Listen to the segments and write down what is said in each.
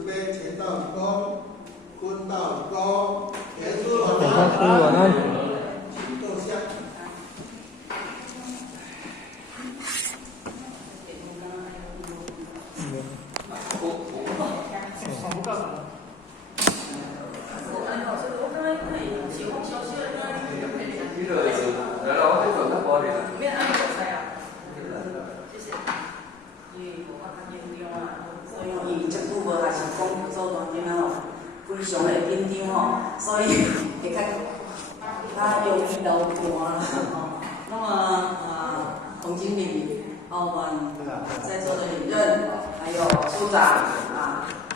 慈悲全道理功，坤道理功，严师晚晚安。安。请坐下。非常的紧张吼，所以会较容易流汗啦吼。那么洪经理、我们在座的领任，还有组长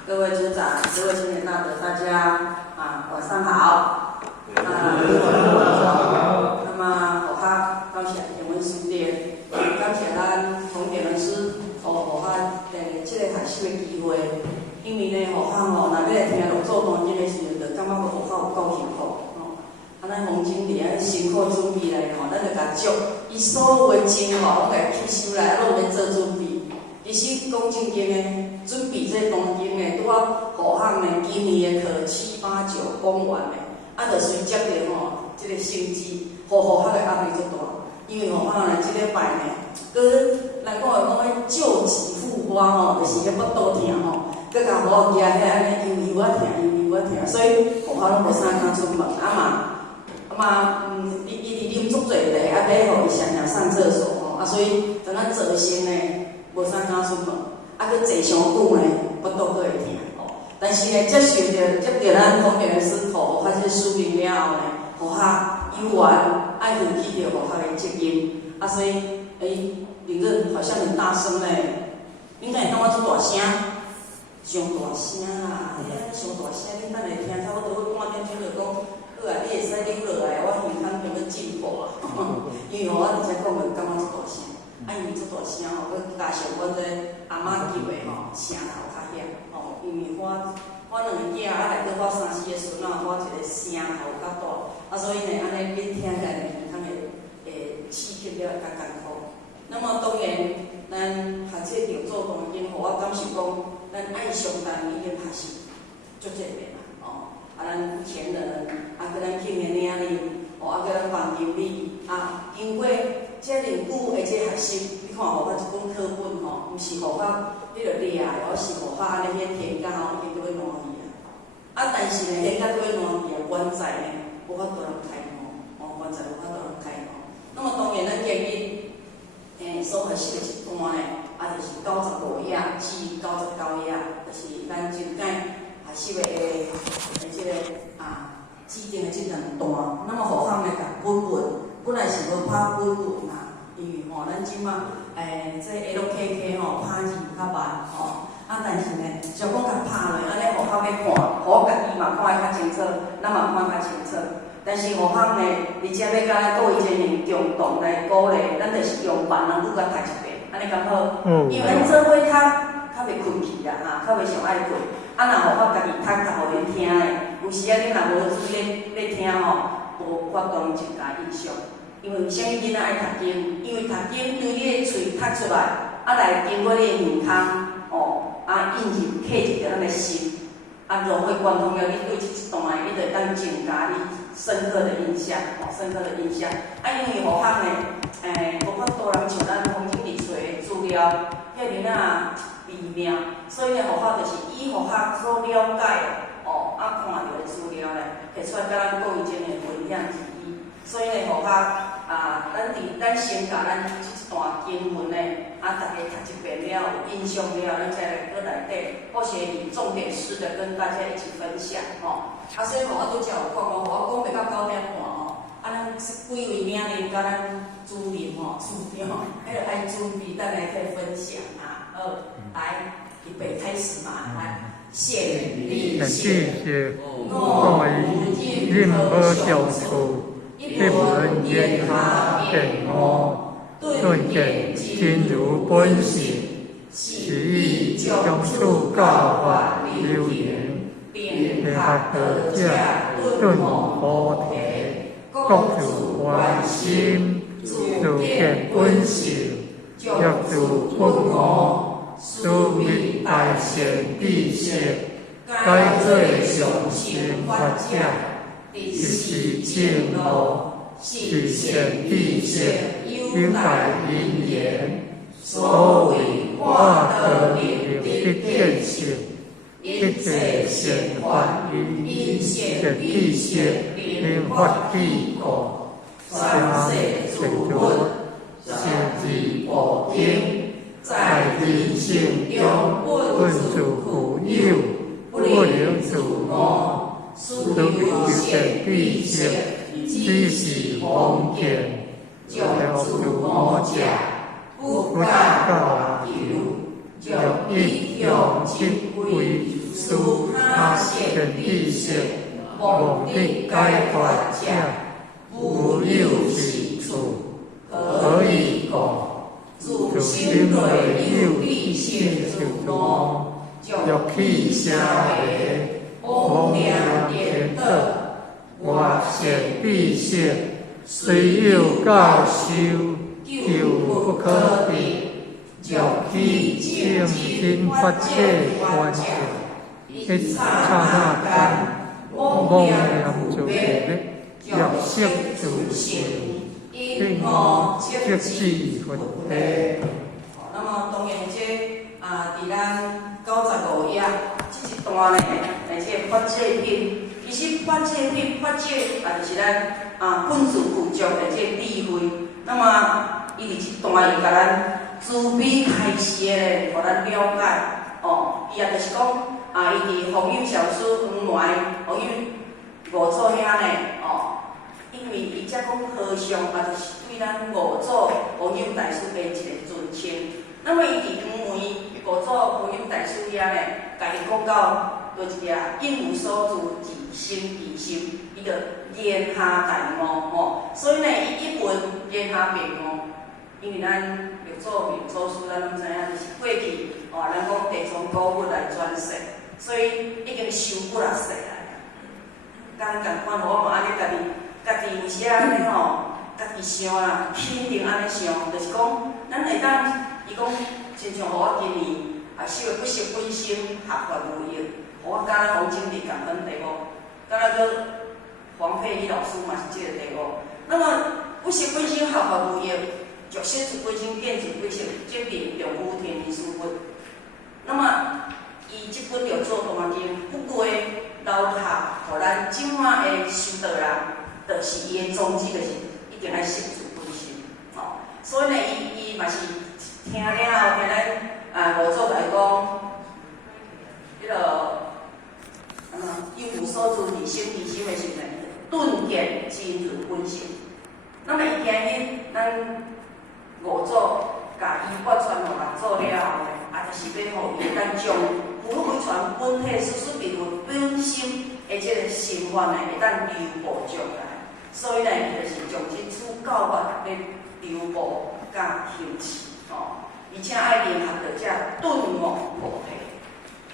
各位组长、各位青年大德，大家晚上好。那么我较感谢杨文书店，感谢咱洪点文师，互我这个学习的机会。因为呢，若要来听录做单经的时阵，就感觉有够辛苦咱洪经理辛苦准备来咱就甲祝伊所有的精华，拢甲吸收来，拢免做准备。其实讲正经的，准备这单经的，拄啊，互的今年的考7、8、9讲完的，就随接着这个成绩，互的压力足大。因为呢，这礼拜呢，咱讲救急扶危就是迄腹肚疼佮甲无惊安尼悠啊疼，所以拢无啥敢出门伊啉足侪茶，要互伊常常上厕所所以等咱坐身呢，无啥敢出门，佮坐上久呢，腹肚佫会疼但是呢，接着咱洪点的师徒，发这书明了后呢，有缘爱负起着的责任所以领任好像很大声应该会感觉足大声。上大声上大声，恁等下听差不多半点钟就讲，好你会使溜落来，我耳孔就要进步因为我直接讲就感觉足大声，因为足大声佮加上阮这阿嬷叫的声头较响因为我两个囝内底我3、4个孙我一个声头较大所以呢，安尼恁听起来耳孔会刺激了较艰苦。那么当然，咱学这着做单经，互我感受讲。咱爱上单已经学习足侪遍咱有钱人，佮咱庆的领领，佮咱黄经理经过遮尼久的这学习，你看我一本课本毋是互我迄个厉害，而是互我安尼遐填甲已经都要烂去但是呢，填甲都要烂去原在呢，无法度通开原在无法度通开那么当然，咱今日所学习的一段呢。就是95页至99页，就是咱真简学习的这个制定的这两段。那么互咱来甲本来是无拍本文因为咱即马这LKK拍字较慢但是呢，想讲甲拍落，安尼互咱要看，互家己嘛看较清楚，咱嘛看较清楚。但是互咱呢，而且要甲咱各位前人共同来鼓励，咱就是用别人愈甲读一遍。安尼刚好，因为咱做伙较袂困去较袂上爱困。若互我家己读互恁听有时恁若无注意咧听无法度增加印象。因为啥物囡仔爱读经？因为读经对你的喙读出来，来经过你的耳孔印入刻入着咱的心，融会贯通了你对这段你就当增加你深刻的印象因为互咱无法度人像咱洪经理找的资料，遐尔微妙，所以呢，互咱就是以互咱所了解看到的资料摕出来，甲咱各位前的分享之一。所以呢，互咱先甲咱这段经文大家读一遍了，有印象了，咱才来搁内底，或许重点式的跟大家一起分享所以我拄则有讲我讲袂到9点半咱几位领领甲咱主任处长爱准备，咱来可以分享来，预备开始来，献立谢，各位任何小处，一闻言他见我，顿见真如本性，是以将处教法流言，便合得者顿菩提。各自关心，自见本性，若自本我，使命大善必成，该做上善法者，就是正路，是善必成，有大因缘。所谓化得明必见性，一切善法因善必成，因法必果，相成就。是自无定，在人性中本自固有，不能自我。所有善必成，只是封建，了自我者，不敢求，用一用即为使他善必成，目的解脱者，无有是处。可以讲，自心内有必性受多，欲起声下，妄念颠倒，我善必成，虽有教修，救不可得。欲起正心发切观照，一刹那间，妄念就灭，欲色自性。因我即是佛体。那么当然，伫咱95页这一段呢，这法界品，其实法界品就是咱本自具足的这智慧。那么伊伫这段伊甲咱慈悲开示的，互咱了解。伊也就是讲，伊伫弘忍小师黄梅、弘忍五祖遐呢，因为伊才讲和尚，就是对咱五祖弘忍大师的一个尊称。那么伊伫黄梅五祖弘忍大师遐呢，甲伊讲到，就一个应无所住，自心其心，伊就言下大悟所以呢，伊一文言下变悟，因为咱六祖明祖师，咱拢知影，就是过去咱讲地藏古物来转世，所以已经修几啊世来。共款，我嘛安尼家己有时安尼家己想啦，肯定安尼想，就是讲，咱会当，伊讲，亲像互我今年修的不识本心，学法如意，互我甲咱黄经理共款题目，敢若个黄佩仪老师嘛是这个题目。那么不识本心，学法如意，着心自本心，见自本性，证明用无天理书本。那么伊即本就做大经，不过留下，互咱今晚的修道人，就是伊的宗旨，就是一定爱识自本心。所以呢，伊嘛是听了后，听咱五祖来讲，迄个一无所住，自心其心的时阵，顿见真如本性。那么伊今日咱五祖甲伊发传落来做了后呢，就是要互伊咱将回传本体事别有本心的这个心愿呢，会当流布上来。所以呢，伊就是将这处教法要流布甲行持而且爱联合着这顿悟菩提。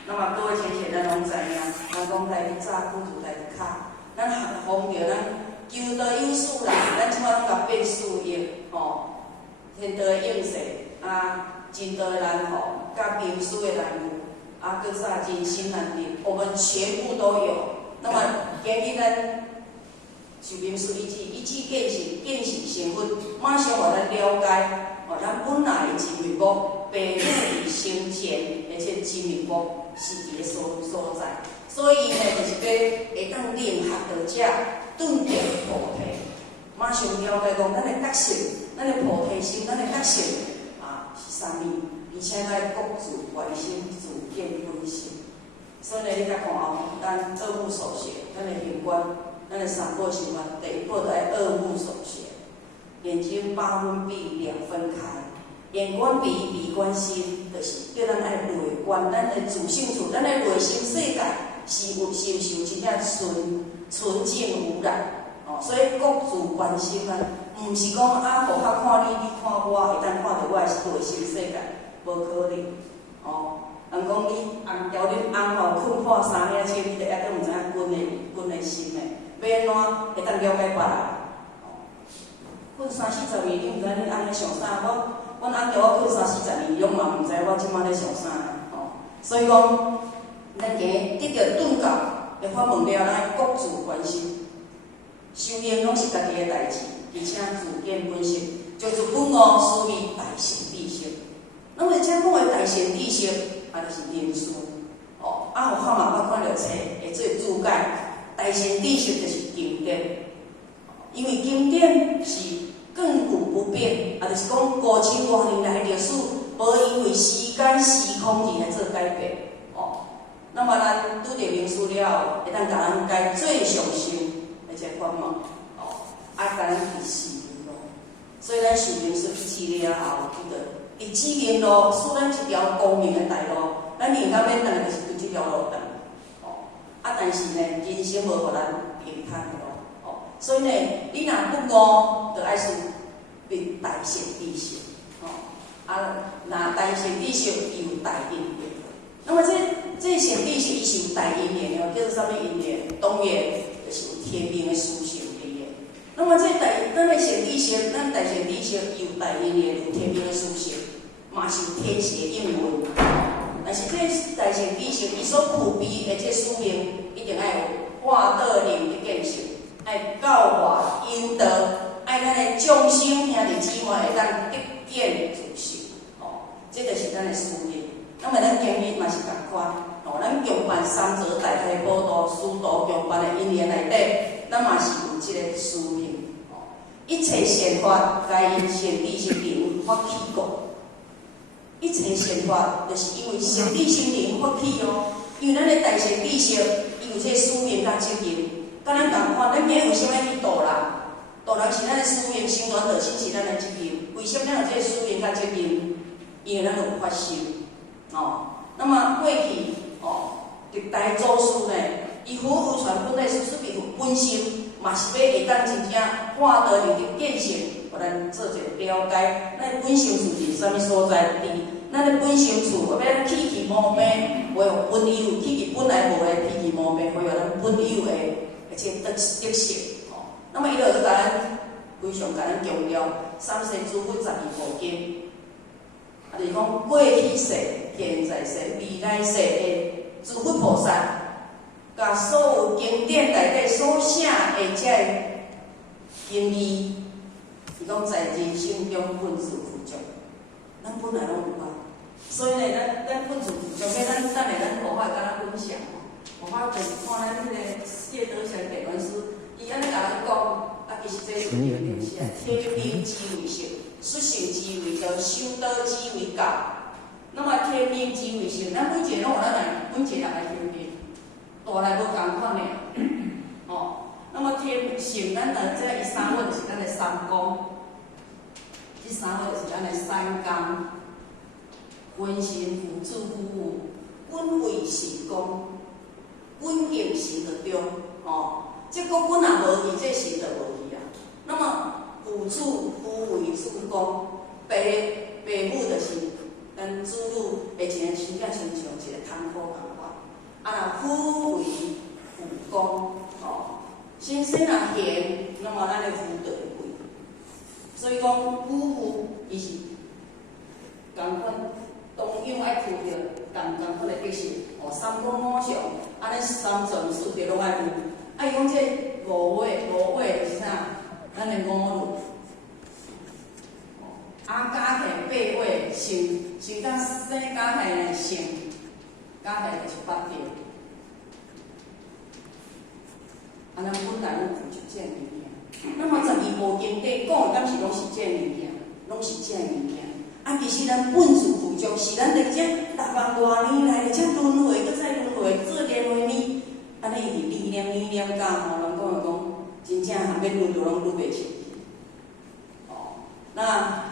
那么各位先生，咱拢知影，咱讲在去早古时代去卡，咱弘着咱求道有事啦，咱即摆拢甲变事业天道的应势真道的难逢，甲名师的难遇，搁啥真心难定，我们全部都有。那么今日咱受名师一指见性，见性成分，马上互咱了解。咱本来的真面目，白母伫生前，而且真面目是伫个所在，所以呢，就是要会当联合着这顿见菩提，马上了解讲咱的德性，咱的菩提心，咱的德性是啥物？而且咱各自原心自见本性。所以呢，你甲看咱二目所学，咱的玄关，咱的三宝心愿，第一步就爱二目所学。眼睛八分闭，两分开。眼观鼻，鼻观心，就是叫咱爱内观，咱的自性处，咱的内心世界是有心受真正纯净无染所以各自关心毋是讲互较看你，你看我，会当看到我的内心世界，无可能人讲你红条恁翁困破三领车，你就还佫毋知影阮的心的，要安怎会当了解别人？困30-40年，你毋知恁安尼想啥？我阮翁叫我困30-40年，拢嘛毋知我即摆咧想啥吼。所以讲，咱行得到顿教的法门了，咱各自关心。修行拢是家己的代志，而且自见本性，就是本我思维大成知识。那么这讲的大成知识，就是人事。有法嘛，捌看着册，会做注解。大成知识就是经典，因为经典是亘古不变，就是讲5000多年来历史，无因为时间时空而来做改变。那么咱拄着名师了，会当甲咱解最上心的这法门，甲咱去实行咯。所以咱受名师一致了后，记得伫指明路，使咱一条光明的大路。咱宁可免等下就是对这条路等，但是呢，人生无互咱平坦的咯，所以呢，你若不悟，就爱是对大成知识，那大成知识伊有大因缘。那么这成知识伊是有大因缘的，叫做啥物因缘？当然就是有天命的殊胜力的。那么咱的成知识，咱大成知识有大因缘，有天命的殊胜，嘛是有天时的应运。但是这大成知识，伊所具备的这使命，一定要有化道灵的见识，爱教化引导，爱咱的众生兄弟姊妹会当得见自信，这就是咱的使命。那么咱今日嘛是共款，咱共办三者大开普渡师徒共办的因缘内底，咱嘛是有这个使命。一切善法，皆因善知识灵发起过。一切善法，就是因为善知识灵发起哦。因为咱的大善知识，伊有这使命甲责任，甲咱共款。咱今日为什么要去度人？度人是咱的使命，成传道心是咱的责任。为什么咱有这个使命甲责任？因为咱有发心。那么过去历代祖师呢，伊佛有传本来是属于本心，嘛是要会当真正化道灵的见性，互咱做一个了解。咱的本性处是啥物所在？咱的本性处，要咱起其无变，维护本有，起其本来无的，起其无变，维护咱本有的而且特色。那么伊就甲咱非常甲咱强调三世诸佛12部经。就是讲过去世、现在世、未来世的诸佛菩萨，甲所有经典内底所写的这经义，是讲在人生中本自具足，咱本来拢有啊。所以呢，咱本自具足，咱等下咱无法甲咱分享，无法就是看咱迄个谢德祥地文师，伊安尼甲咱讲，其实这是有历史啊，天命之为性。xuất行之为道，修道之为教。那么天命之为性，咱每一个拢有每一个人的天命，大来无共款的。那么天性，咱这伊三位就是咱的三公，这三位就是咱的三公，君臣父子夫妇，君位是公，君敬神就中。这个君也无去，这神就无去啊。那么父子夫为主公，爸母就是咱子女会一个亲家亲像一个汤锅共款。若夫为父公，先生若贤，那么咱的夫就会贵。所以讲夫妇伊是共款，同样爱负着共款的责任。三公五常，安尼三从四德拢爱负。讲这五位就是啥？咱的五路。家庭8位，生到生家庭的生，家庭就是8条。咱本来拢负责这物件。那么12部经典讲的，敢是拢是这物件，拢是这物件。其实咱本自具足，是咱伫这6万多年来的这轮回，搁再轮回，做连为咪，安尼一直念到，人讲真正要愈都拢愈袂清。那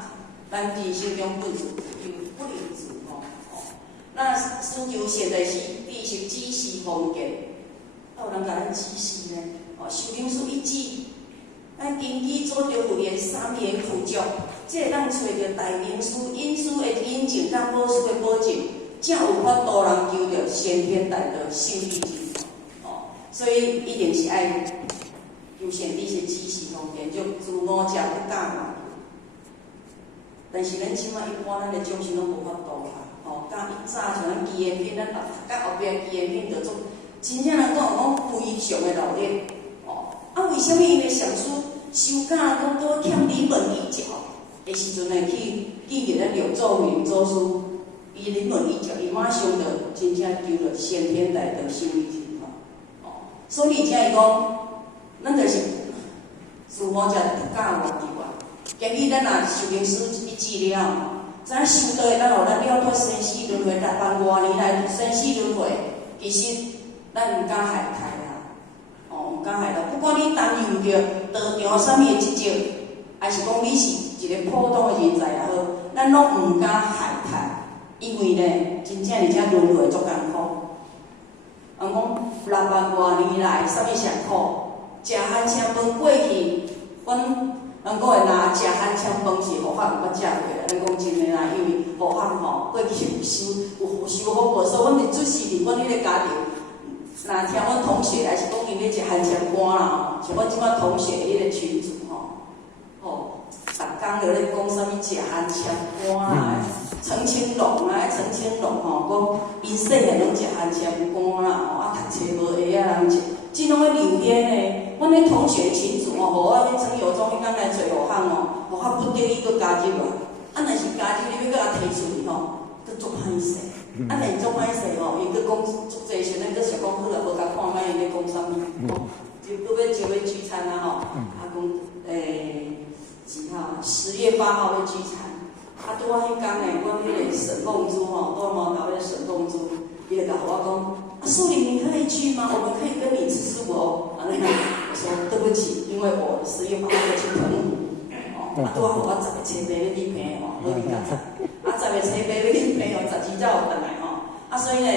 咱人生中本自具不能自那师求现在是知识指示方便，有人甲咱指示呢？修行师一指，咱根基做着训练3言辅助，这会当找着大名师、隐师的引证，甲宝师的保证，才有法度人求着先天大道胜利之道。所以一定是爱求现知识指示方便，就自我才不干嘛。但是咱即摆一般咱的种心拢无法度啊，吼，甲以早像咱基因品，咱读甲后壁基因品着做，真正人讲非常的努力，哦，啊，为什么伊会想出修甲讲多欠临门一脚的时阵呢？去见咱刘祖明祖师，伊临门一脚，伊马上就真正求了先天来的心理情况，哦，所以才会讲，咱就是自我才不敢忘记我。今日咱若受经师一治了，知影修道的咱互咱了脱生死轮回，6万多年来生死轮回，其实咱毋敢害太啦，哦，毋敢害啦。不管你担任着道场啥物的职责，还是讲你是一个普通的人才也好，咱拢毋敢害太，因为呢，真正而且轮回足艰苦。人讲6万多年来，啥物上苦？食汉青饭过去，阮。人讲的若食汉青饭是佛法毋捌食过啦，咱讲真诶啦，因为佛法吼过去有修好过，所以阮伫出世伫阮迄个家庭，若听阮同学还是讲因咧食汉青干啦，像阮即摆同学迄个群组吼，逐工就咧讲啥物食汉青干啦，陈清龙啊，陈清龙吼，讲因细汉拢食汉青干啦，啊读册无会啊人食，即拢咧流言诶。阮迄同学群组吼，互我迄陈友忠迄工来找学校吼，互我不得已搁加入啊。啊，若是加入你要搁甲提出去吼，搁足歹势。啊，连足歹势吼，伊搁讲足济时阵，搁想讲好啦，无甲看卖伊咧讲啥物，就搁要招要聚餐啊吼。啊，讲几号？10月8号要聚餐。啊，拄啊迄工阮迄个沈凤珠吼，拄啊毛头迄个沈凤珠，伊就甲互我讲。树林，你可以去吗？我们可以跟你吃素哦。啊，那我说对不起，因为我10月8号要去澎湖，哦，啊，拄好我10个车牌要去澎哦，好你甲10，啊10个车牌要去澎哦，12才有回来哦。啊，所以呢，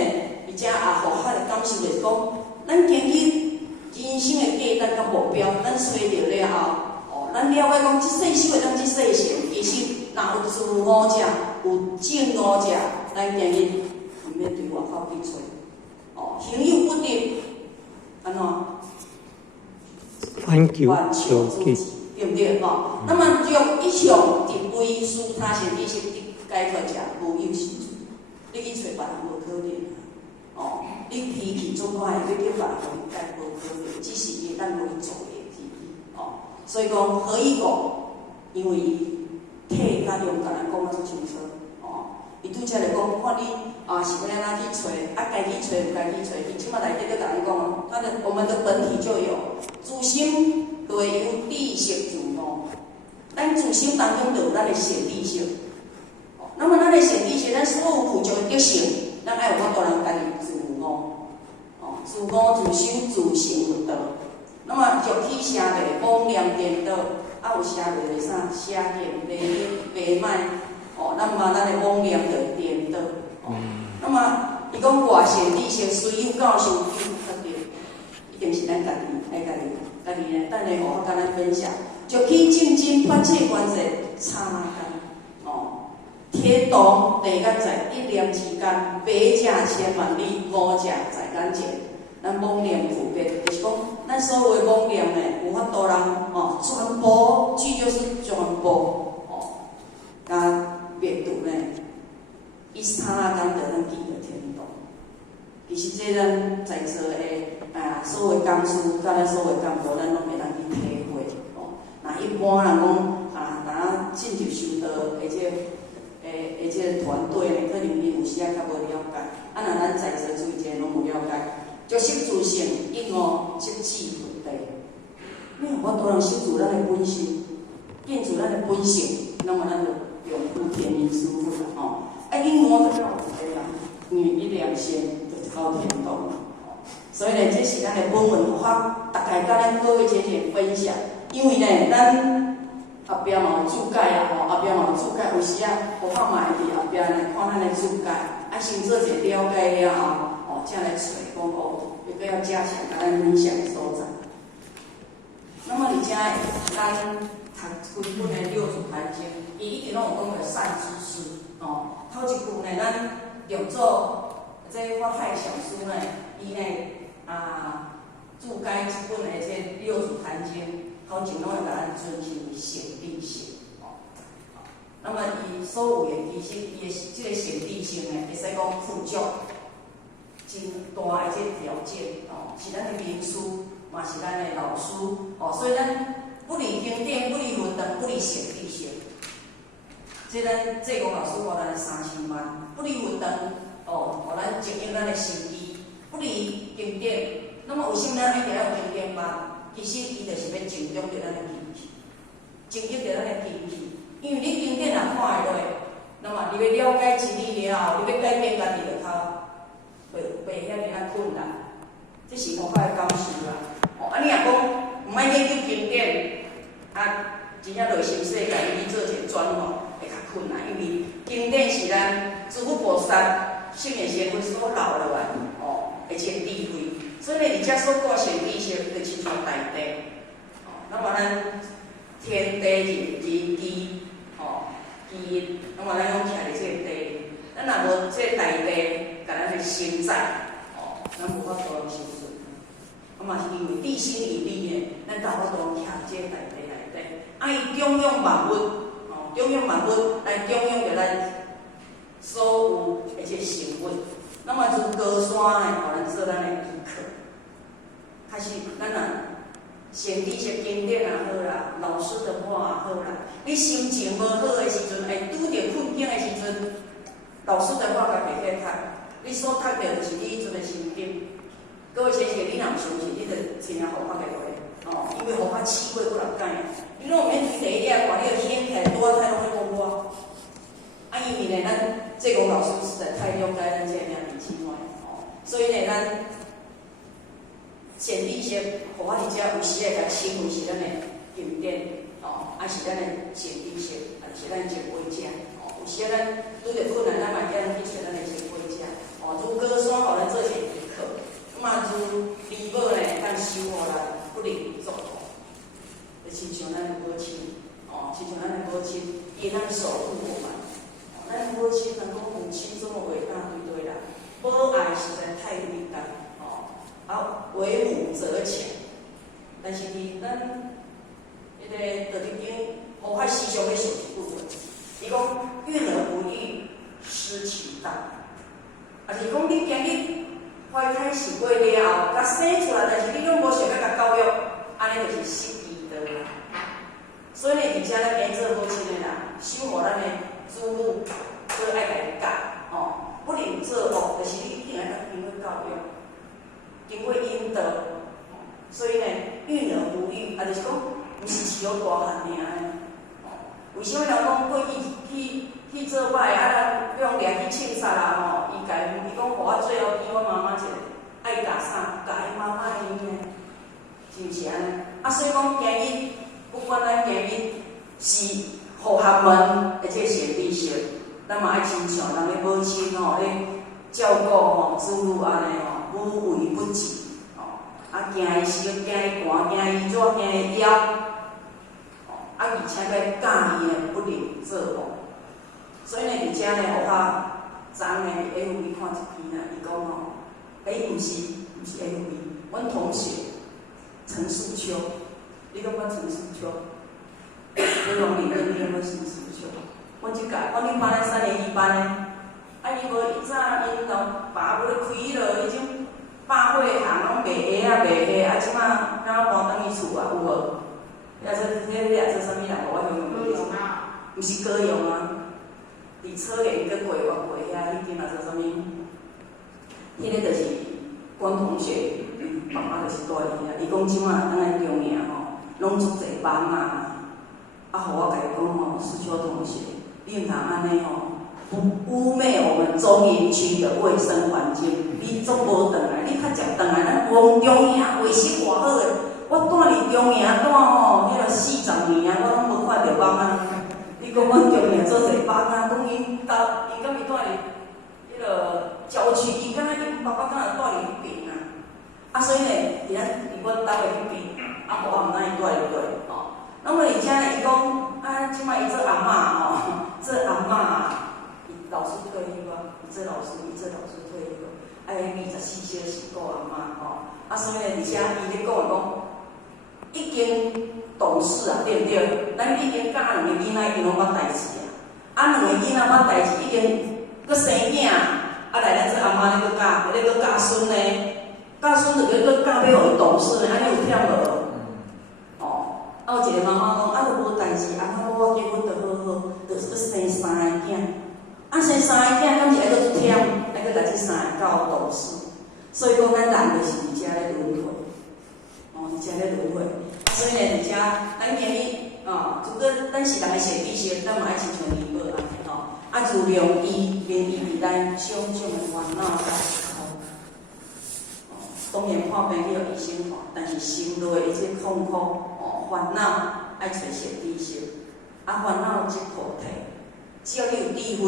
伊只也互我的感受就是讲，咱今日人生的价值甲目标，咱找着了后，哦，咱了解讲，即世修会当即世成，其实若有自我者，有正我者，咱今日毋免对外口去找。行有不得，安怎？反求求诸己，对不对？吼，那么将一项定位输他先知识的解脱者，无有是处。你去找别人无可能啊！哦，你脾气总歹，你叫别人解无可能，只是伊咱无去做的事。哦，所以讲何以讲？因为伊体甲用，甲咱讲啊足清楚。伊拄则来讲，看你是要安怎去找，啊该去找毋该去找，伊即马内底咧甲咱讲哦，我们的本体就有自心，就会有知识自我。咱自心当中就有咱的显知识，那么咱的显知识，咱所有苦就会得成，咱爱有法度人家己自我，自我自修自成就道。那么就起声袂妄念颠倒，啊有声袂啥，声念袂歹。哦，那么咱的妄念就颠倒。哦，那么伊讲外显知识，虽有教授必有决定，一定是咱家己来家己呢，等下我甲咱分享，就去正真发切关系，刹那间，哦，天动地甲在一念之间，百者千万里，无者在眼前。咱妄念普遍，就是讲，咱所有的妄念呢，有法度人全部，这就是全部，灭度呢，伊刹那间就咱见到天道。其实这咱在座的所有的讲师，甲咱所有的干部，咱拢会当去体会。那一般人讲呾进入修道的这团队呢，可能伊有时较无了解。若咱在座诸位拢有了解，就识自性，因我识智菩提。你有法度人识自咱的本性，变出咱的本性，那么咱就永护天命师父啦，吼！因我就了解啦，一良心就高天道啦，所以呢，这是咱的本文法，大概甲咱各位姐姐分享。因为呢，咱后壁嘛有注解啊，后壁嘛有注解，有时佛法嘛会伫后壁来看咱的注解，先做一了解了后，才来找讲要搁要加强甲咱分享的所在。那么而且咱读规本的《六祖坛经》，伊一直拢有讲着善知识，头一句呢，咱六祖这法海上师呢，伊呢注解这本的这《六祖坛经》，头前拢会甲咱尊称为显密性，那么伊所有的其实伊的即个先天性呢，会使讲附足真大的即个条件哦，是咱的名师，嘛是咱的老师哦，所以咱不离经典，不离分堂，不离先天性。即咱济公老师互咱3000万，不离分堂哦，互咱经营咱的生意，不离经典。那么为什么咱一定要有经典班？其实伊就是要增长着咱的根气，增益着咱的根气。因为你经典若看会落，那么你要了解真理了后，你要改变家己就较袂遐尔困难。这是我的感受啦。哦，你若讲毋爱研究经典，真正落心世界，你做一个转化会较困难，因为经典是咱诸佛菩萨圣贤贤君所留落来哦，而且智慧。所以呢，而遮所讲先知性，就亲像大地，哦，那么咱天地人机，哦，基，那么咱拢徛伫即个地，咱若无即个大地，甲咱的承载，哦，咱无法度生存。啊嘛是因为地心引力呢，咱大法度徛即个大地内底，伊中央万物，哦，中央万物来中央着咱所有的即个生物。那么从高山呢，互咱做咱的依靠。开始，咱若先知些经典也好啦，老师的话也好啦，你心情无好的时阵，会拄着困境的时阵，老师的话甲袂晓读，你所读着就是你迄阵的心境。各位先生，你若毋相信，你着亲像佛法的话，哦，因为佛法试过几6届，你若免推第一页，看你着掀起来多太拢在讲我。因为呢，咱济公老师实在太了解咱这个名字之外，哦，所以呢，咱先知性，互我伫遮有时会甲称为是咱的经典，哦，是咱的先知性，是咱前辈者，哦，有时咱拄着困难，咱嘛叫咱去找咱的前辈者，哦，如高山互咱做一个依靠，如梨母呢，咱守护咱不离祝福，就亲像咱的母亲，哦，亲像咱的母亲，伊会当守护我们。咱母亲能够母亲这么伟大，对不对啦？母爱实在太伟大哦，为母则强。但是伫咱迄个道德经佛法思想要受一部分，伊讲孕儿不育，失其道。是讲你今日怀胎受过了后，甲生出来，但是你拢无想要甲教育，安尼就是失其道啦。所以呢，伫遮咱要做母亲的人，守护咱的子女，所以爱甲伊教，哦，不能做恶，就是你一定要经过教育，经过引导，所以呢，孕儿不育，就是讲，毋是饲好大汉尔哦，为什么人讲过去做歹，比如掠去枪杀啦，吼，伊讲，互我最后见我妈妈者，爱教啥，教伊妈妈的呢，是毋是安尼？所以讲今日，不管咱今日是互学问，而且先知性，咱嘛爱亲像人的母亲吼，咧照顾吼子女安尼吼，无微不至吼，惊伊烧，惊伊寒，惊伊热，惊伊枵，吼，而且要教伊的不能做恶。所以呢，伫遮呢，我昨呢 FB 看一篇啦，伊讲吼，毋是 FB， 阮同学陈树秋，你感觉陈树秋？你讲你认你有陈树秋？阮即届，阮恁班咧3年1班咧，伊无伊早因老爸要咧开迄落迄种百货行，拢卖鞋啊卖鞋，即摆敢搬转去厝啊有无？也做啥物人？我形容袂出。毋是高雄啊，伫草原个过我遐，迄间也做啥物？迄个就是阮同学，爸爸就是住伫遐。伊讲即摆咱来中营吼，拢足侪班啊。互我甲伊讲吼，思秋同学，你毋通安尼吼，污蔑我们中营区的卫生环境。你总无转来，你较常转来，咱往中营卫生偌好诶。我住伫中营住吼，迄个40年啊，我拢无看着蚊啊。你讲阮中营做侪蚊啊？讲因敢是住伫迄个郊区，伊敢若因爸爸敢若住伫迄边啊。所以呢，伫阮兜诶迄边，我毋知伊住伫对吼。那么而且呢，伊讲即摆伊做阿嬷吼，做阿嬷，伊老师退休啊，伊做老师退休，24小时顾阿嬷吼。所以呢，而且伊咧讲，已经懂事啊，对毋对？咱已经教2个囡仔，伊拢捌代志啊。两个囡仔仔代志已经搁生囝，来咱这阿妈咧搁教，咧搁教孙呢，教孙就搁教要互伊懂事呢，安尼有忝无？有一个妈妈讲，就无代志，阿妈我结婚就好好，就搁生3个囝，生3个囝，敢是爱搁忝，爱搁来这3个教懂事。所以讲，咱人就是伫遮咧轮回，伫遮咧轮回。所以呢，伫遮咱今日如果咱是人的善知识，咱嘛爱亲像尼泊安尼如量伊愿意伫咱种种的烦恼解脱。当然看病去互医生看，但是心内一切痛苦烦恼爱找善知识，烦恼即菩提。只要你有智慧，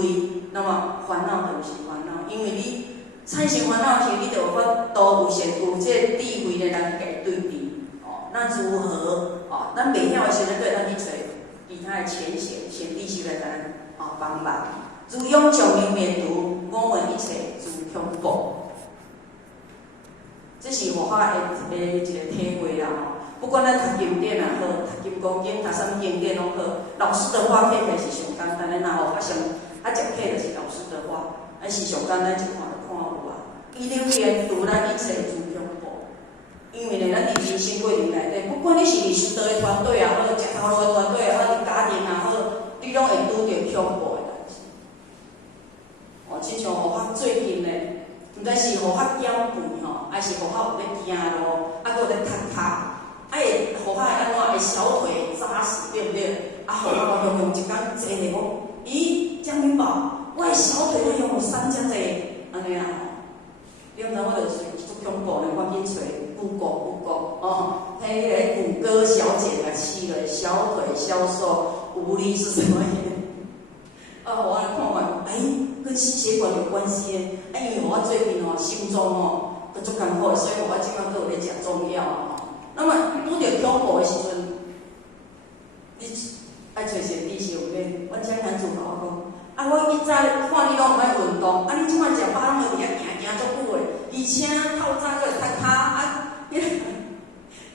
那么烦恼就毋是烦恼，因为你产生烦恼时，你就有法度有这个智慧的人甲伊对治。那如何？咱袂晓的时阵，搁会当去找其他的浅显知识来咱帮忙。如用众明灭度，我闻一切诸恐怖。这是佛法的一个体会啦。不管咱读经典也好，读金刚经、读啥物经典拢好，老师的话配起是上简单的，然后上食配就是老师的话，是上简单一看就看有啊。伊了解度咱一切诸恐怖，因为呢，咱伫人生过程内底，不管你是历史的团队也好，食头路的团队也好，你家庭也好，你拢会拄着恐怖的代志。亲像佛法最近呢，毋知是佛法减肥还是佛法有咧行路，搁有咧踢脚。会互海安怎会小腿扎实，对不对？互我用一工坐咧讲，咦，江明宝，我的小腿要用3只坐，安尼啊？你毋知我就是足恐怖咧，我紧找迄个谷歌小姐来试了，小腿消瘦无力是什么原因？我来看看，跟心血管有关系诶。因为我最近心中都足艰苦，所以我即摆都有咧食中药。那么拄着恐怖的时阵，你爱找善知识有免？阮江南主甲我讲，我以早看你拢毋爱运动，你即摆食饱拢会伫遐行足久诶，而且透早搁会踢骹，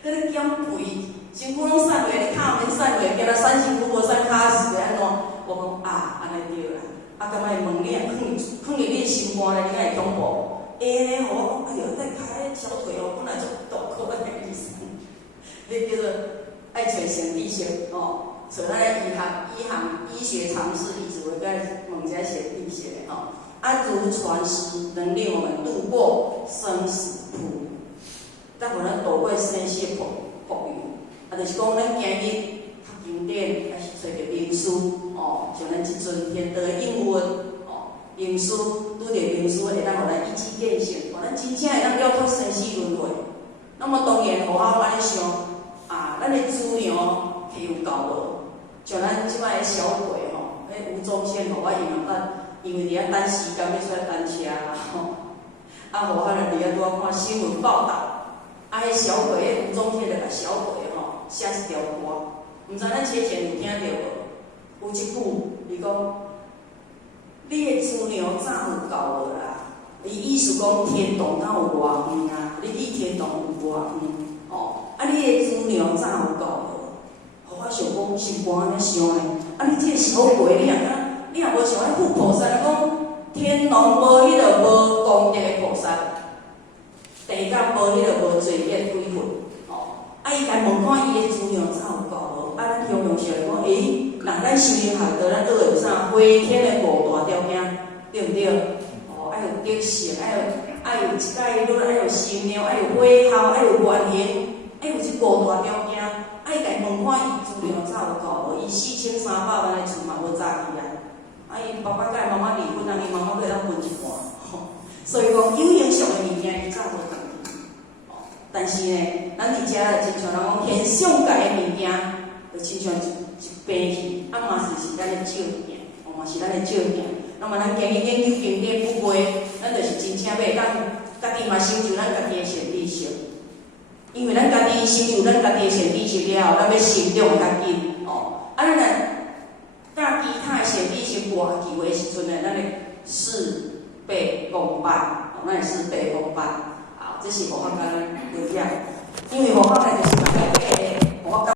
搁咧减肥，身躯拢瘦落，你骹毋免瘦落，惊若瘦身躯无瘦骹是要安怎？我讲安尼对啦，敢若会问你囥入你心肝咧，你敢会恐怖？咧，我讲再开小腿本来就大颗的意思。迄叫做爱找善知识找咱医学常识，伊就会该问一下善知识的如传师能令我们度过生死苦，才互咱度过生死苦运。就是讲咱今日读经典，还是找着名师像咱即阵天道应运名师，拄着名师会当互咱一指见性，互咱真正会当了脱生死轮回。那么当然，互我安尼想。咱的资粮是有够无？像咱即摆的小鬼迄吴宗宪，互我因为伫遐等时间要出来等车啦互我伫遐拄仔看新闻报道，迄小鬼迄吴宗宪就甲小鬼写一条歌，毋知咱之前有听着无？有一句，伊讲，你的资粮早有够无啦？伊意思讲天堂敢有偌远啊？你去天堂有偌远？你的资粮早有够无？我想讲心肝安尼想咧，你这个小鬼，你若无像迄佛菩萨讲，天龙无迄个无功德的菩萨，地甲无迄个无罪孽鬼魂。伊家问看伊的资粮早有够无？咱形容起来讲，人咱修行学道，咱倒会有啥？回天的五大条件，对毋对？爱有德性，爱有戒律，爱有信念，爱有回孝，爱有原形。有即五大条件，家问看伊资粮早有够无？伊4300万的厝嘛无早起来，伊爸爸甲伊妈妈离婚，伊妈妈搁会当分一半，所以讲有影响的物件，伊早无当去。但是呢，咱伫遮就亲像人讲，现上界的物件，就亲像一病去，嘛是咱的照镜，嘛是咱的照镜。那么咱今日研究经典不卖，咱就是真正要当家己嘛成就咱家己的善知识。因为咱家己成就咱家己的善知识了后，咱要成长较紧咱若甲其他的善知识外求的时阵呢，咱会事倍功半，咱会事倍功半。这是佛法甲咱了解，因为佛法呢就是大家要